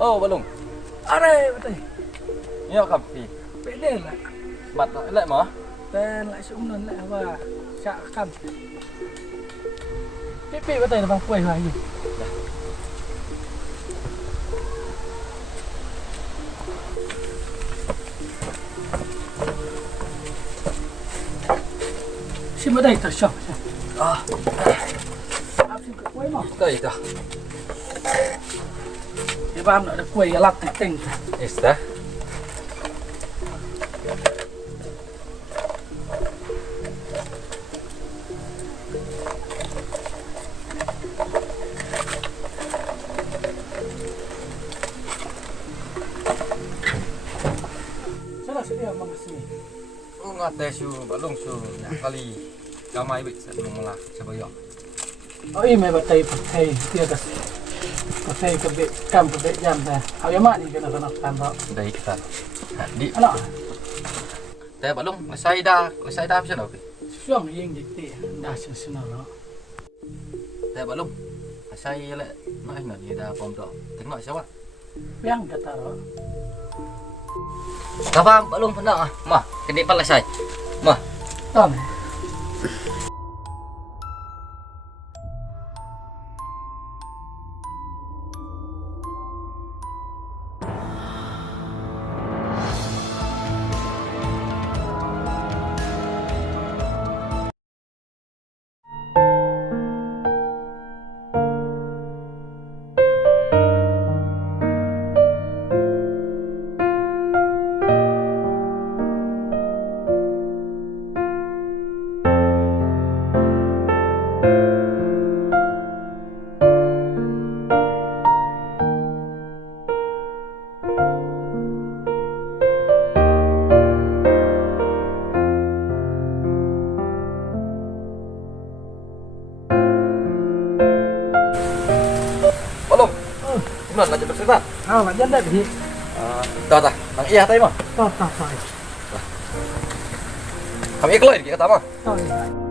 Oh, Balung. Are betul. Ni apa kapi? Beda lah. Bat lại mà. Dan lại xuống lên lại và xạ cam. Pipi betul bang kuih lagi. Xin ở đây thật sợ. Áp xin cái quấy mà. Đây dah. Cái bám nữa là quầy lặt tỉnh tỉnh. Esta. Salah sedia mang sini. Ngate su Balung su kali gamai bit sa mula sa bayo. Oh ini betul betul dia dah. Betul kebet kam kebet jam dah. Awak mak ni kena tambah. Dari kita. Di Anak. Teh Balung, lesai dah macam mana? Suang yang dikti dah senang lah. Teh Balung. Lesai le nói ni dah pom tok. Tengok siapa? Yang kata lah. Kapan Balung pandang ah. Mah, kena pal lesai. Mah. Tam. Nó là chụp được Là dân đây thì. Dah dah. Nang iya tay mo. Tak. Kami ikloy kita mah. Tak.